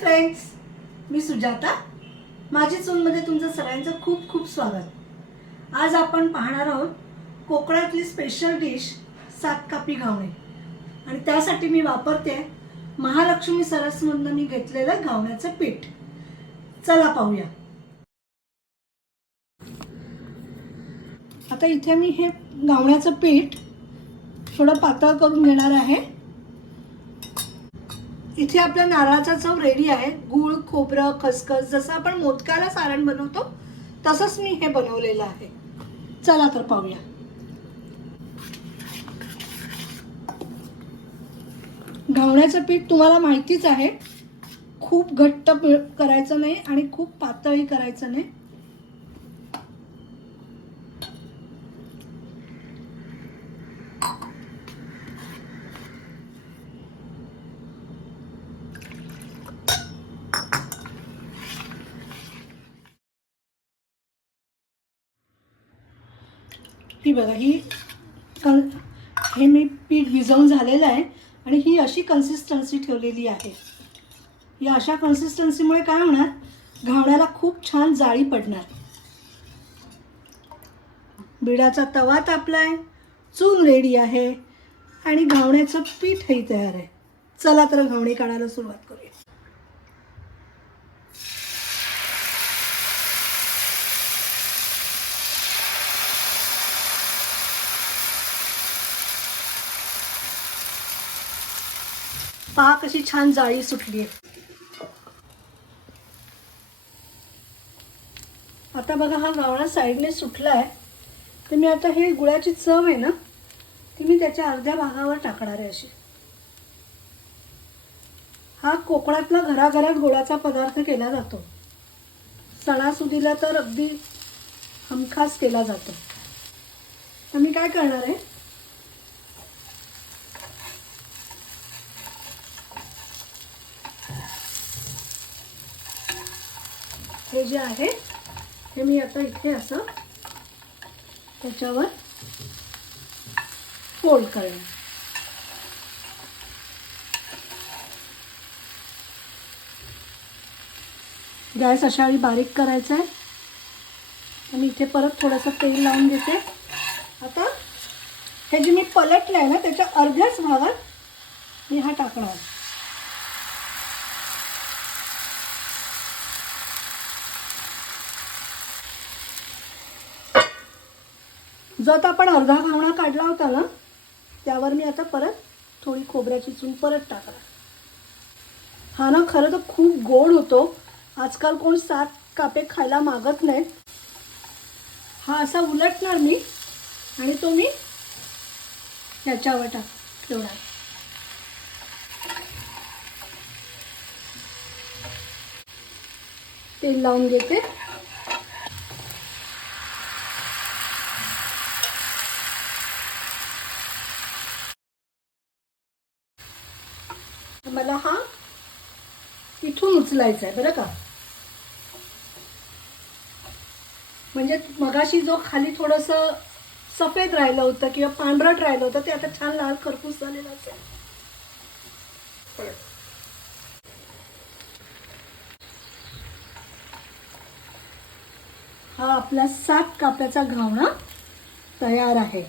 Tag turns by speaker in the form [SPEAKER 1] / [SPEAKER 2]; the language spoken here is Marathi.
[SPEAKER 1] फ्रेंड्स मी सुजाता. माझी चूलमध्ये तुमचं सगळ्यांचं खूप खूप स्वागत. आज आपण पाहणार आहोत कोकणातली स्पेशल डिश सात कापी घावणे. आणि त्यासाठी मी वापरते महालक्ष्मी सरसमधनं मी घेतलेलं घावण्याचं पीठ. चला पाहूया. आता इथे मी हे घावण्याचं पीठ थोडं पातळ करून घेणार आहे. इथे आपल्या नारळाचा चव रेडी आहे. गूळ खोबरं खसखस जसं आपण मोदकाला सारण बनवतो तसंच मी हे बनवलेलं आहे. चला तर पाहूया. घावण्याचं पीठ तुम्हाला माहितीच आहे. खूप घट्ट करायचं नाही आणि खूप पातळही करायचं नाही. ती बघा ही कन हे मी पीठ भिजवून झालेलं आहे आणि ही अशी कन्सिस्टन्सी ठेवलेली आहे. या अशा कन्सिस्टन्सीमुळे काय होणार? घावण्याला खूप छान जाळी पडणार. बिडाचा तवा तापलाय चूल रेडी आहे आणि घावण्याचं पीठही तयार आहे. चला तर घावणी काढायला सुरुवात करूया. पहा कशी छान जाळी सुटली. आहे आता बघा हा गावळा साईडने सुटला आहे तर मी आता हे गुळाची चव आहे ना ती मी त्याच्या अर्ध्या भागावर टाकणार आहे अशी. हा कोकणातला घराघरात गुळाचा पदार्थ केला जातो. सणासुदीला तर अगदी हमखास केला जातो. तर मी काय करणार आहे हे जे आहे हे मी आता इथे असं त्याच्यावर फोल्ड करेन. गॅस अशा वेळी बारीक करायचा आहे. आणि इथे परत थोडंसं तेल लावून देते आता हे जे मी पलटलं आहे ना त्याच्या अर्ध्याच भागात मी हा टाकणार जो आता आपण अर्धा घावणा काढला होता ना त्यावर मी आता परत थोडी खोबऱ्याची चून परत टाकणार. हा ना खरं तर खूप गोड होतो. आजकाल कोण सात कापे खायला मागत नाहीत हा असा उलटणार मी आणि तो मी ह्याच्यावर टाक ठेवणार. तेल लावून घेते. मला हा इथून उचलायचा आहे बरं का? म्हणजे मगाशी जो खाली थोडंसं सफेद राहिलं होतं किंवा पांढरट राहिलं होतं ते आता छान लाल खरपूस झालेलं असेल. हा आपला सात काप्याचा घावणा तयार आहे.